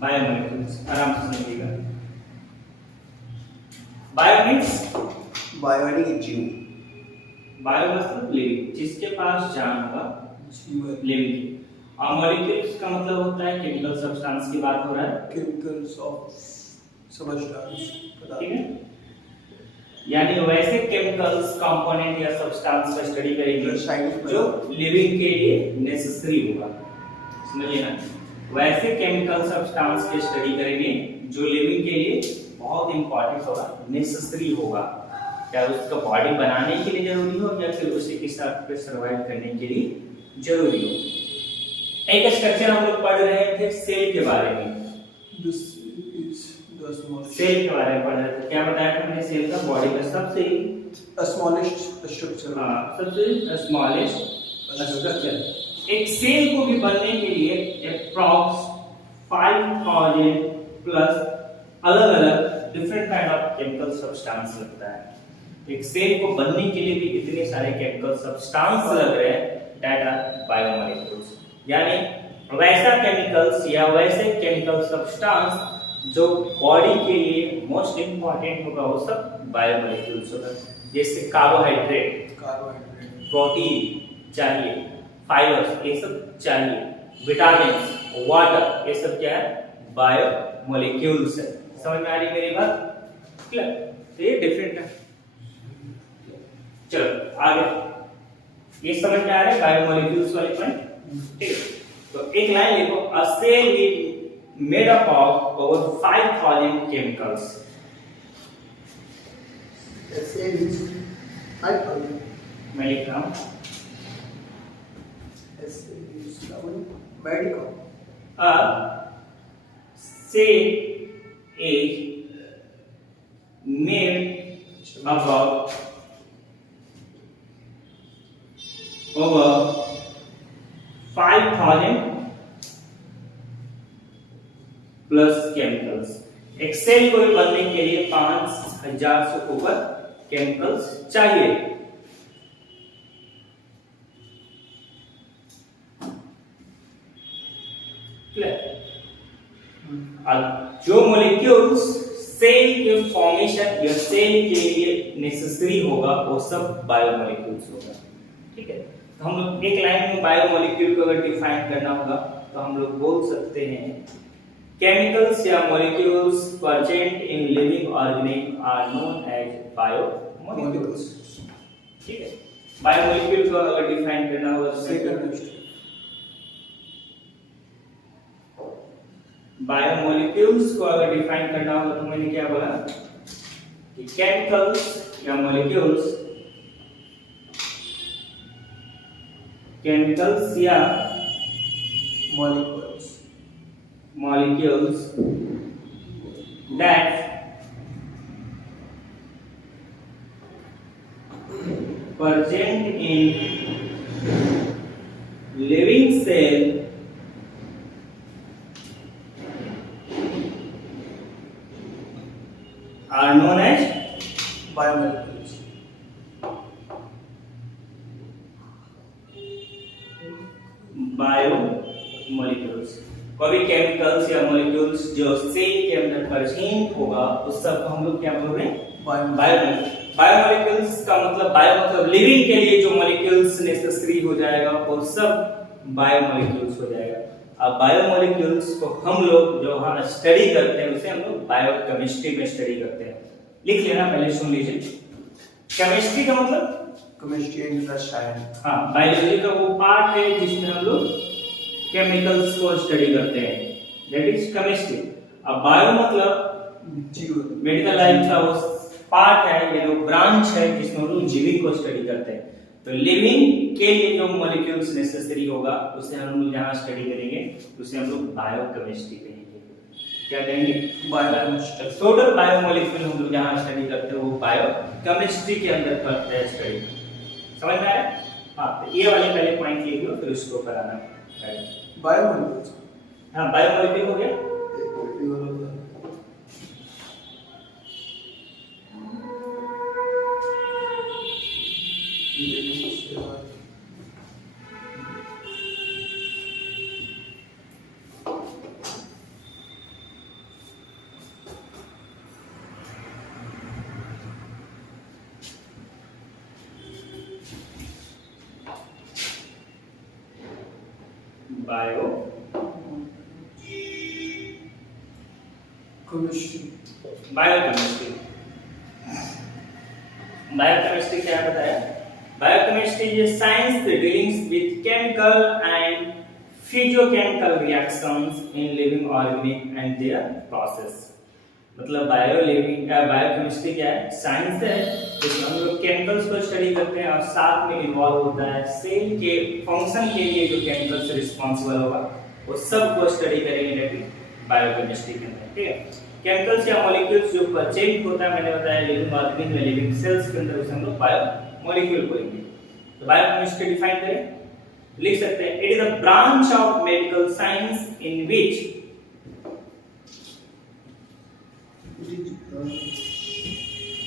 Biomolecules, आराम से समझिएगा। बायो मीन्स बायोनिक जीव, बायो मतलब लिविंग, जिसके पास जान होगा, जीवन, लिविंग। और मॉलिक्यूल्स का मतलब होता है केमिकल सब्सटेंस की बात हो रहा है, केमिकल्स ऑफ सब्सटेंस, ठीक है। यानी वैसे केमिकल्स कंपोनेंट या सब्सटेंस का स्टडी करेंगे जो लिविंग के लिए नेसेसरी होगा, समझिए ना। वैसे केमिकल सब्सटेंस की स्टडी करेंगे जो लिविंग के लिए बहुत इंपॉर्टेंट होगा, नेसेसरी होगा, क्या उसका बॉडी बनाने के लिए जरूरी हो या फिर उसे किसी पे सर्वाइव करने के लिए जरूरी हो। एक स्ट्रक्चर हम लोग पढ़ रहे थे सेल के बारे में, सेल के बारे में पढ़ रहे थे। क्या बताया था हमने सेल का? बॉडी का सबसे स्मॉलेस्ट स्ट्रक्चर, सबसे स्मॉलेस्ट स्ट्रक्चर। एक सेल को भी बनने के लिए अप्रॉक्स 5000 प्लस अलग अलग different kind of chemical substance लगता है। एक सेल को बनने के लिए भी इतने सारे केमिकल सब्सटेंस लग रहे हैं, दैट आर बायोमोलिक्यूल्स। यानी वैसा केमिकल्स या वैसे केमिकल सब्सटेंस जो बॉडी के लिए मोस्ट इंपॉर्टेंट होगा वो सब बायोमोलिक्यूल्स होगा। जैसे कार्बोहाइड्रेट, प्रोटीन चाहिए, फाइबर्स ये सब चाहिए, विटामिन्स, वाटर, ये सब क्या है? बायोमोलिक्यूल्स है। समझ में आ रही मेरी बात? क्लियर? तो ये डिफरेंट है। चलो आगे, ये समझ में आ रहा है बायोमोलिक्यूल्स वाले पॉइंट, ठीक है। तो एक लाइन लिखो, a cell is made up of over 5000 chemicals. Cell is 5000, मैं लिख रहा हूं medical, a cell is made up of over 5000 plus chemicals. एक सेल को बनने के लिए 5000 से ऊपर केमिकल्स चाहिए। जो मॉलिक्यूल्स सेल के फॉर्मेशन या सेल के लिए नेसेसरी होगा वो सब बायोमोलिक्यूल्स होगा, ठीक है। तो हम लोग एक लाइन में बायोमोलिक्यूल को अगर डिफाइन करना होगा तो हम लोग बोल सकते हैं केमिकल्स या molecules present in living organism are known as biomolecules, ठीक है। बायोमोलिक्यूल को अगर डिफाइन करना होगा तो बायोमोलिक्यूल्स को अगर डिफाइन करना होगा तो मैंने क्या बोला कि केमिकल्स या मॉलिक्यूल्स, केमिकल्स या molecules that present in living cell are known as biomolecules. Biomolecules. कोई केमिकल्स या मॉलिक्यूल्स जो सेल के अंदर प्रेजेंट होगा उस सब को हम लोग क्या बोल रहे हैं? बायोमोलिक्यूल्स। बायोमोलिक्यूल्स का मतलब बायो मतलब लिविंग के लिए जो मॉलिक्यूल्स नेसेसरी हो जाएगा वो सब बायोमोलिक्यूल्स हो जाएगा। अब बायोमोलिक्यूल्स को हम लोग जो हम स्टडी करते हैं उसे हम लोग बायोकेमिस्ट्री में स्टडी करते हैं। लिख लेना, पहले सुन लीजिए। केमिस्ट्री का मतलब केमिस्ट्री एंड रसायन, हाँ, बायोलॉजी का वो पार्ट है जिसमें हम लोग केमिकल्स को स्टडी करते हैं, दैट इज केमिस्ट्री। अब बायो मतलब जीवन, मेडिकल लाइन का वो पार्ट है, ये लोग ब्रांच है जिसमें हम लोग जीविंग को स्टडी करते हैं। तो लिविंग के लिए जो मॉलिक्यूल्स नेसेसरी होगा उसे हम लोग जहां स्टडी करेंगे उसे हम लोग बायोकेमिस्ट्री कहेंगे। क्या कहेंगे? बायोकेमिस्ट्री। टोटल बायोमोलिक्यूल हम लोग जहां स्टडी करते हैं वो बायोकेमिस्ट्री के अंदर करते हैं स्टडी। समझ में आया? हाँ, तो ये वाले पहले पॉइंट लिख लो फिर उसको कराना है। बायोमोलिक्यूल्स, हाँ, बायोमोलिक्यूल हो गया। Bio chemistry. बायोकेमिस्ट्री। बायोकेमिस्ट्री क्या बताया? Biochemistry is science that deals with chemical and physiochemical reactions in living organism and their process। मतलब बायोकेमिस्ट्री क्या है? साइंस है जिसमें हम लोग केमिकल्स को स्टडी करते हैं और साथ में इन्वॉल्व होता है सेल के फंक्शन के लिए जो केमिकल्स रिस्पांसिबल होगा वो सब को स्टडी करेंगे बायोकेमिस्ट्री के अंदर। ठीक है, केमिकल्स या मॉलिक्यूल्स जो परचेज होता है, मैंने बताया लिविंग ऑर्गेनिज्म में, लिविंग सेल्स के अंदर, उसे हम लोग बायो मॉलिक्यूल बोलेंगे। तो बायोकेमिस्ट्री डिफाइन करें, लिख सकते हैं it is a branch of medical science in which,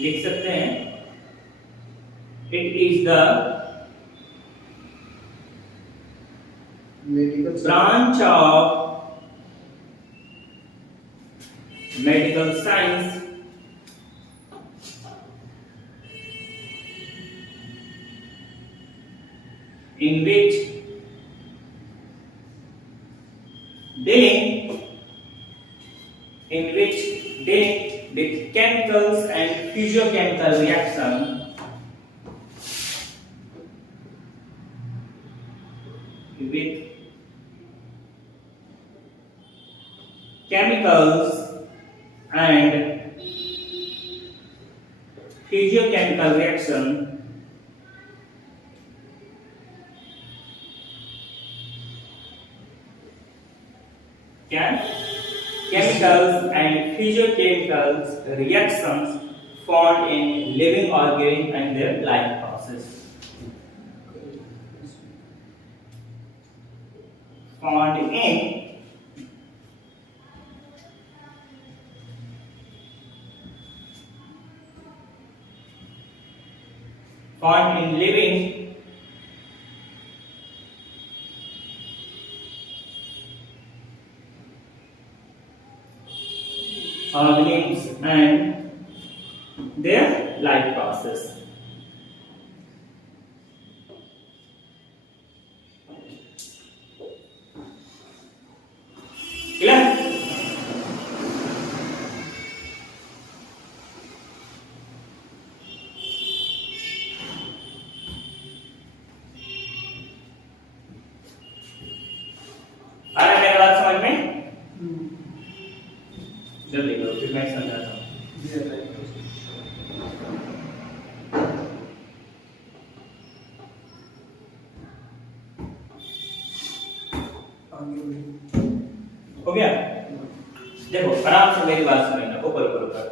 लिख सकते हैं it is the medical branch of medical science in which dealing with chemicals and physiochemical reaction with chemicals and physiochemical reaction chemicals and physiochemical reactions found in living organisms and their life process, found in living organisms and their life process। Clear? आ रहा है मेरा बात समझ में? जल्दी करो फिर मैं समझाता हूँ। हो गया? देखो आराम से मेरी बात समझना, ऊपर ऊपर ऊपर।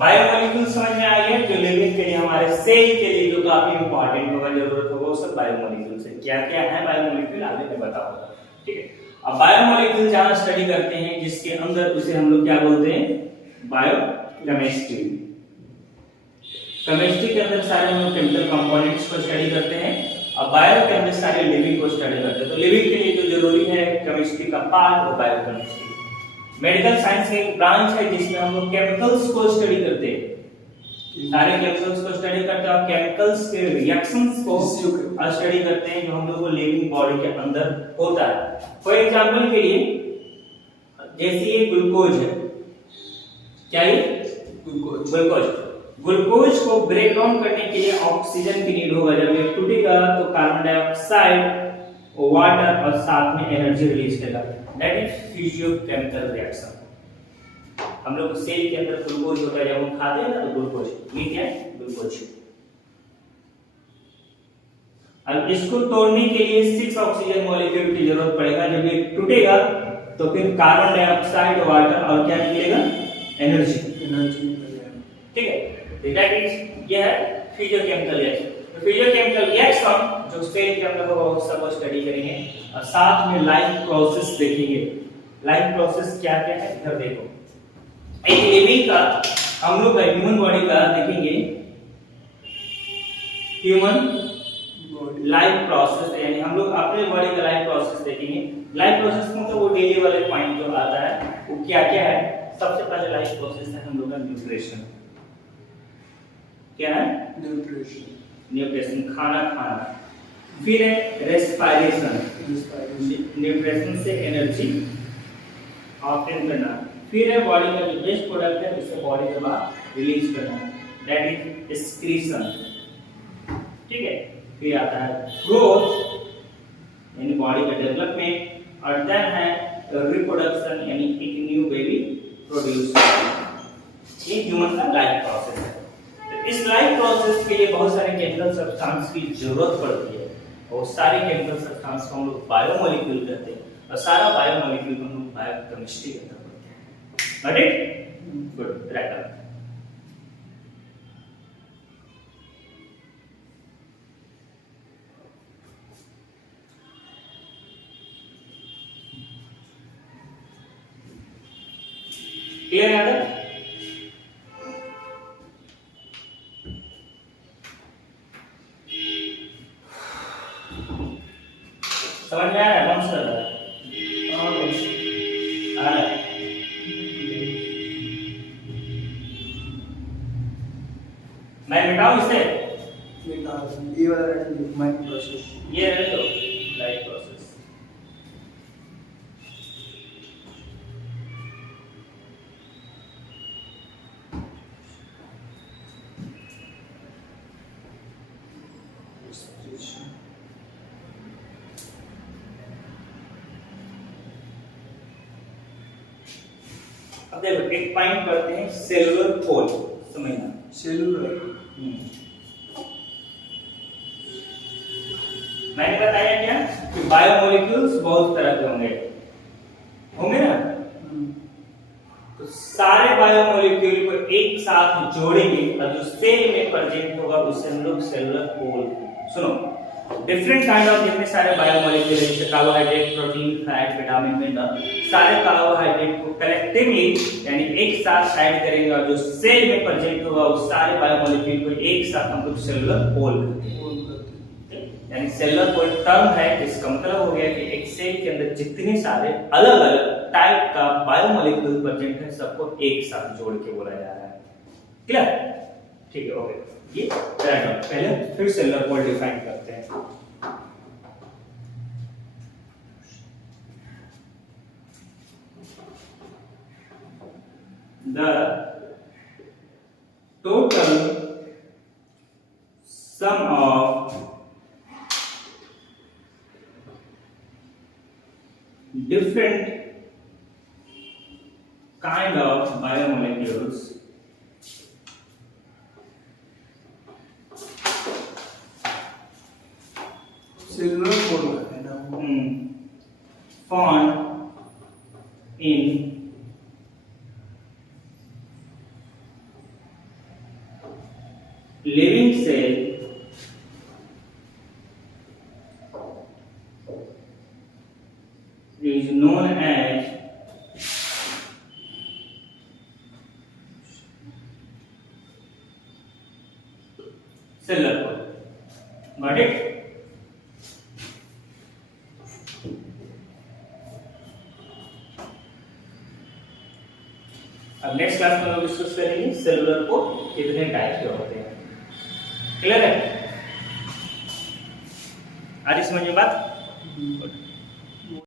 बायोमोलिक्यूल समझ में आ गया, जो लिविंग के लिए, हमारे सेल के लिए जो काफी इंपॉर्टेंट होगा, जरूरत होगा, वो सब बायोमोलिक्यूल से। क्या क्या है बायोमोलिक्यूल आगे मैं बताऊंगा। ठीक है, अब बायोमोलिक्यूल जहां स्टडी करते हैं जिसके अंदर, उसे हम लोग क्या बोलते हैं? बायोकेमिस्ट्री। केमिस्ट्री के अंदर सारे हम लोग केमिकल कंपोनेंट्स को स्टडी करते हैं और बायोकेमिस्ट्री सारे लिविंग को स्टडी करते हैं। तो लिविंग के लिए जो जरूरी है केमिस्ट्री का पार्ट, वो बायोकेमिस्ट्री। मेडिकल साइंस की एक ब्रांच है जिसमें हम लोग केमिकल्स को स्टडी करते हैं, सारे केमिकल्स को स्टडी करते हैं और केमिकल्स के रिएक्शंस को स्टडी करते हैं जो हम लोग को लिविंग बॉडी के अंदर होता है। फॉर एग्जांपल के लिए, जैसे ये ग्लूकोज है, क्या ये ग्लूकोज को ब्रेक डाउन करने के लिए ऑक्सीजन की नीड होगा। जब ये टूटेगा तो कार्बन डाइऑक्साइड, वाटर और साथ में एनर्जी रिलीज करेगा। That is physiochemical reaction. हम लोग सेल के अंदर ग्लूकोज होता है, जब हम खाते हैं ना तो ग्लूकोज, ये क्या है? ग्लूकोज। अब इसको तोड़ने के लिए 6 ऑक्सीजन मॉलिक्यूल की जरूरत पड़ेगा। जब ये टूटेगा तो फिर कार्बन डाइऑक्साइड, वाटर और क्या निकलेगा? एनर्जी। ठीक है, दैट इज ये है फिजियोकेमिकल रिएक्शन। तो फिजियोकेमिकल रिएक्शन जो सेल के अंदर होगा वो सब स्टडी करेंगे और साथ में लाइफ प्रोसेस देखेंगे। लाइफ प्रोसेस क्या क्या है इधर देखो। एक लिविंग का, हम लोग ह्यूमन बॉडी का देखेंगे, ह्यूमन लाइफ प्रोसेस, यानी हम लोग अपने बॉडी का लाइफ प्रोसेस देखेंगे। लाइफ प्रोसेस मतलब वो डेली वाले पॉइंट जो आता है वो क्या क्या है। सबसे पहले लाइफ प्रोसेस है हम लोग का न्यूट्रिशन। क्या है? न्यूट्रिशन, खाना खाना। फिर है रेस्पिरेशन, Respiration. न्यूट्रिशन से एनर्जी ऑब्टेन करना। फिर है बॉडी का जो वेस्ट प्रोडक्ट है उसे बॉडी के बाहर रिलीज करना, दैट इज एक्सक्रीशन। ठीक है, फिर आता है ग्रोथ यानी बॉडी का डेवलपमेंट, और देन है रिप्रोडक्शन यानी एक न्यू बेबी प्रोड्यूस करना। ये ह्यूमन का लाइफ प्रोसेस है। तो इस लाइफ प्रोसेस के लिए बहुत सारे केमिकल सब्सटेंस की जरूरत पड़ती है, और सारे केमिकल सब्सटेंस को हम लोग बायोमोलिक्यूल कहते हैं, और सारा बायोमोलिक्यूल को हम लोग बायोकेमिस्ट्री के अंदर पढ़ते हैं। Got it? Good, right up. Clear है ना? समझ में आ रहा है? कौन सा आ रहा है? मैं मिटाऊं इसे? ये वाला माइंड प्रोसेस। ये है तो लाइफ प्रोसेस। अब देखो एक पॉइंट पढ़ते हैं, सेलुलर पोल, समझना। सेलुलर। मैंने बताया क्या कि बायोमोलिक्यूल्स बहुत तरह के होंगे ना, तो सारे बायोमोलिक्यूल को एक साथ जोड़ेंगे और जो सेल में प्रेजेंट होगा उसे हम लोग सेलुलर पोल। सुनो, डिफरेंट काइंड ऑफ जितने सारे बायोमोलिक्यूल है, जैसे carbohydrate, protein, fat, vitamin, mineral, सारे कार्बोहाइड्रेट को कलेक्टिवली यानी एक साथ ऐड करेंगे, और जो सेल में प्रेजेंट होगा उस सारे बायोमोलिक्यूल को एक साथ हम लोग सेलुलर पोल कहते हैं। यानी सेलुलर पोल टर्म है जिसका मतलब हो गया कि एक सेल के अंदर जितने सारे अलग अलग टाइप का बायोमोलिक्यूल प्रेजेंट है सबको एक साथ जोड़ के बोला जा रहा है। क्लियर? ठीक है, ओके। ये पहले फिर सेलुलर पोल डिफाइन करते हैं। The total sum of different kind of biomolecules cellular pole है ना। found in living cell is known as cellular pool. Got it? अब नेक्स्ट क्लास में हम लोग डिस्कस करेंगे सेलुलर पोल कितने टाइप के होते हैं। क्लियर है? आ रही समझ में बात?